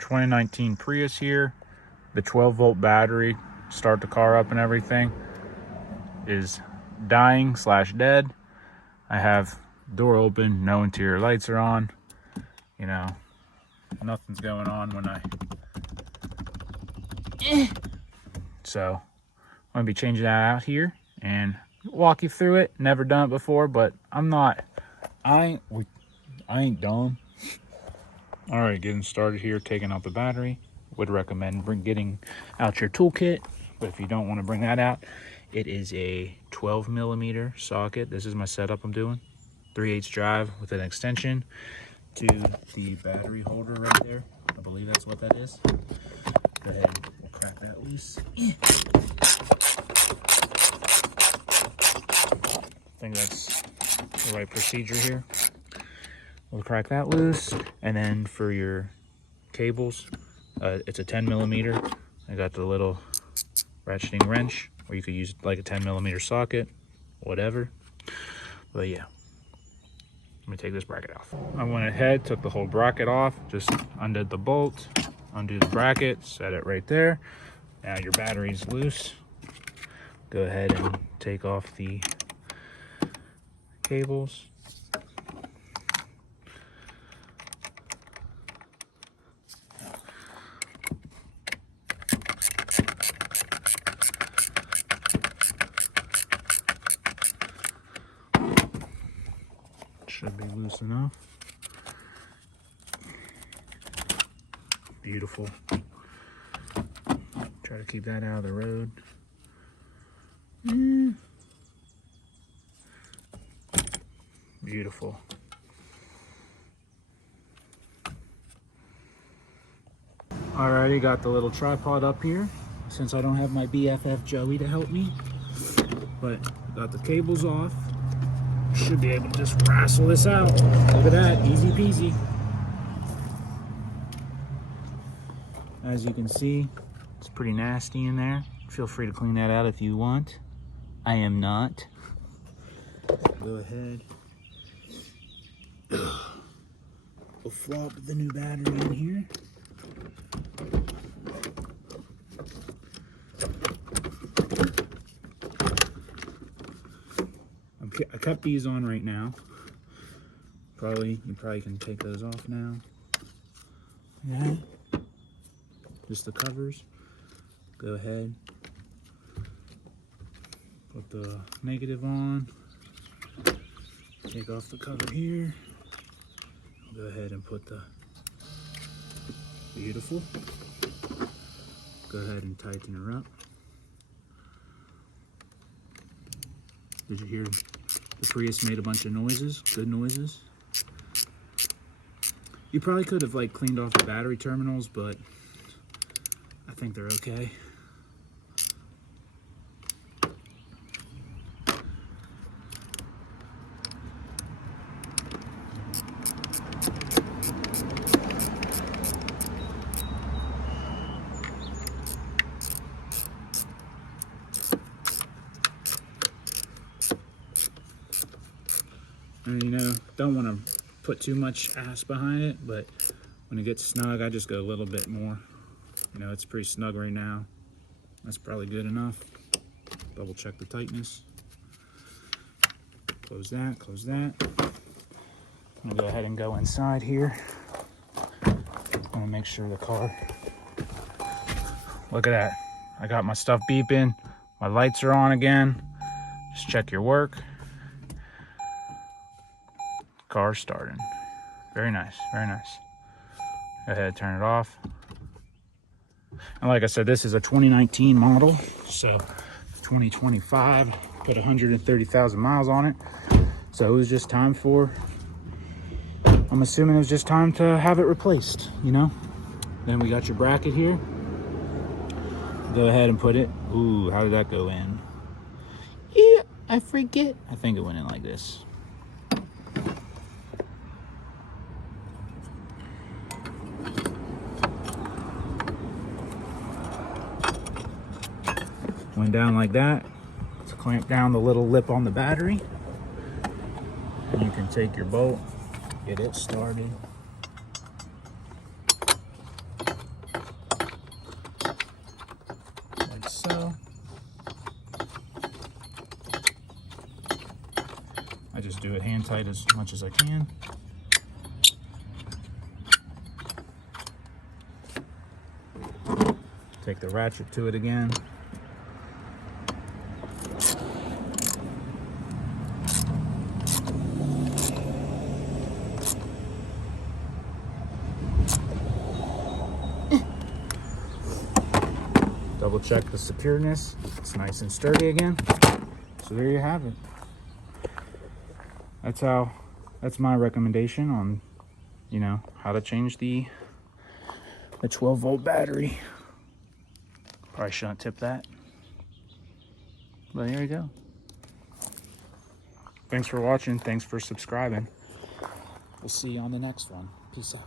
2019 Prius here. The 12-volt battery, start the car up and everything, is dying / dead. I have door open, no interior lights are on. You know, nothing's going on when I... So, I'm going to be changing that out here and walk you through it. Never done it before, but I ain't dumb. All right, getting started here, taking out the battery. Would recommend getting out your toolkit, but if you don't want to bring that out, it is a 12mm socket. This is my setup I'm doing. 3/8 drive with an extension to the battery holder right there. I believe that's what that is. Go ahead, we'll crack that loose. I think that's the right procedure here. We'll crack that loose, and then for your cables, it's a 10mm. I got the little ratcheting wrench, or you could use like a 10mm socket, whatever. But yeah, let me take this bracket off. I went ahead, took the whole bracket off, just undid the bolt, undo the bracket, set it right there. Now your battery's loose. Go ahead and take off the cables. Should be loose enough. Beautiful. Try to keep that out of the road. Beautiful. Alrighty, got the little tripod up here since I don't have my BFF Joey to help me. But got the cables off. Should be able to just wrestle this out. Look at that, easy peasy. As you can see, it's pretty nasty in there. Feel free to clean that out if you want. I am not. Go ahead. We'll flop the new battery in here. I kept these on right now. You probably can take those off now. Yeah. Just the covers. Go ahead. Put the negative on. Take off the cover here. Go ahead and put the beautiful. Go ahead and tighten her up. Did you hear the Prius made a bunch of noises? Good noises. You probably could have like cleaned off the battery terminals, but I think they're okay. And you know, don't want to put too much ass behind it, but when it gets snug, I just go a little bit more. You know, it's pretty snug right now. That's probably good enough. Double check the tightness. Close that, close that. I'm gonna go ahead and go inside here. I'm gonna make sure the car, look at that. I got my stuff beeping. My lights are on again. Just check your work. Car starting. Very nice, very nice. Go ahead, turn it off. And like I said, this is a 2019 model, so 2025, put 130,000 miles on it. So it was just time for, I'm assuming it was just time to have it replaced, you know? Then we got your bracket here. Go ahead and put it, ooh, how did that go in? Yeah, I forget. I think it went in like this. Went down like that. Let's clamp down the little lip on the battery. And you can take your bolt, get it started. do it hand tight as much as I can. Take the ratchet to it again. Double check the secureness. It's nice and sturdy again. So there you have it. That's my recommendation on, you know, how to change the 12-volt battery. Probably shouldn't tip that. But here you go. Thanks for watching. Thanks for subscribing. We'll see you on the next one. Peace out.